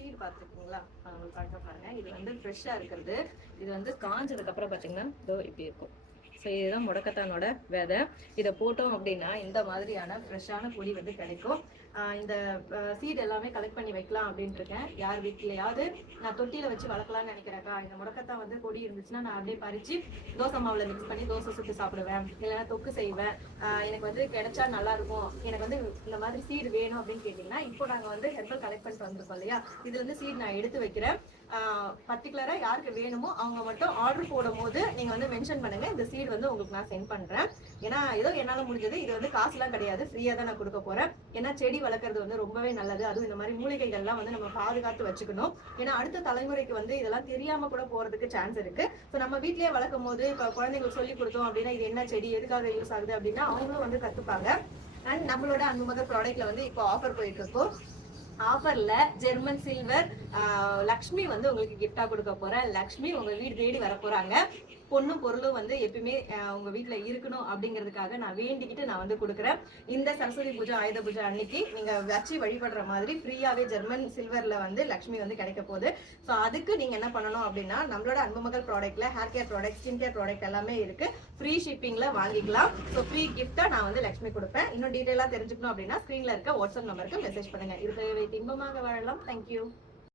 Seed பார்த்துருக்கீங்களா? உங்களுக்கு பாருங்க, இது வந்து ஃப்ரெஷ்ஷாக இருக்கிறது. இது வந்து காஞ்சதுக்கப்புறம் பார்த்தீங்கன்னா இதோ இப்படி இருக்கும். ஸோ இதுதான் முடக்கத்தானோட விதை. இதை போட்டோம் அப்படின்னா இந்த மாதிரியான ஃப்ரெஷ்ஷான பொடி வந்து கிடைக்கும். இந்த சீட் எல்லாமே கலெக்ட் பண்ணி வைக்கலாம் அப்படின்ட்டு இருக்கேன். யார் வீட்லையாவது நான் தொட்டியில் வச்சு வளர்க்கலாம்னு நினைக்கிறேக்கா, இந்த முடக்கத்தான் வந்து கொடி இருந்துச்சுன்னா நான் அப்படியே பறித்து தோசை மாவில் மிக்ஸ் பண்ணி தோசை சுட்டு சாப்பிடுவேன், இல்லைன்னா தொக்கு செய்வேன். எனக்கு வந்து கிடைச்சா நல்லா இருக்கும், எனக்கு வந்து இந்த மாதிரி சீடு வேணும் அப்படின்னு கேட்டிங்கன்னா, இப்போ நாங்கள் வந்து ஹெர்பல் கலெக்ட் பண்ணிட்டு வந்திருக்கோம் இல்லையா, இதுல இருந்து சீட் நான் எடுத்து வைக்கிறேன். பர்டிகுலரா யாருக்கு வேணுமோ அவங்க மட்டும் ஆர்டர் போடும் போது நீங்க வந்து மென்ஷன் பண்ணுங்க, இந்த சீடு வந்து உங்களுக்கு நான் சென்ட் பண்றேன். ஏன்னா ஏதோ என்னால முடிஞ்சது, இது வந்து காசுலாம் கிடையாது, ஃப்ரீயா தான் நான் கொடுக்க போறேன். ஏன்னா செடி வளர்க்கறது வந்து ரொம்பவே நல்லது. அதுவும் இந்த மாதிரி மூலிகைகள்லாம் வந்து நம்ம பாதுகாத்து வச்சுக்கணும். ஏன்னா அடுத்த தலைமுறைக்கு வந்து இதெல்லாம் தெரியாம கூட போறதுக்கு சான்ஸ் இருக்கு. ஸோ நம்ம வீட்லயே வளர்க்கும் போது இப்போ குழந்தைங்களுக்கு சொல்லி கொடுத்தோம் அப்படின்னா இது என்ன செடி, எதுக்காக யூஸ் ஆகுது அப்படின்னா அவங்களும் வந்து கத்துப்பாங்க. அண்ட் நம்மளோட அன்புமகள் ப்ராடக்ட்ல வந்து இப்போ ஆஃபர் போயிட்டு இருக்கோம். ஆஃபர்ல ஜெர்மன் சில்வர் லக்ஷ்மி வந்து உங்களுக்கு கிஃப்டா கொடுக்க போறேன். லக்ஷ்மி உங்க வீடு தேடி வர போறாங்க. பொண்ணும் பொருளும் வந்து எப்பயுமே உங்க வீட்டுல இருக்கணும் அப்படிங்கிறதுக்காக நான் வேண்டிக்கிட்டு நான் வந்து கொடுக்குறேன். இந்த சரஸ்வதி பூஜை ஆயுத பூஜை அன்னைக்கு நீங்க வச்சு வழிபடுற மாதிரி ஃப்ரீயாவே ஜெர்மன் சில்வர்ல வந்து லக்ஷ்மி வந்து கிடைக்க போகுது. ஸோ அதுக்கு நீங்க என்ன பண்ணணும் அப்படின்னா, நம்மளோட அன்புமகள் ப்ராடக்ட்ல hair care product, skin care product எல்லாமே இருக்கு. ஃப்ரீ ஷிப்பிங்ல வாங்கிக்கலாம். ஸோ ஃப்ரீ கிஃப்டா நான் வந்து லக்ஷ்மி கொடுப்பேன். இன்னும் டீடைலா தெரிஞ்சுக்கணும் அப்படின்னா ஸ்கிரீன்ல இருக்க வாட்ஸ்அப் நம்பருக்கு மெசேஜ் பண்ணுங்க. இது இன்பமாக வாழலாம். தேங்க்யூ.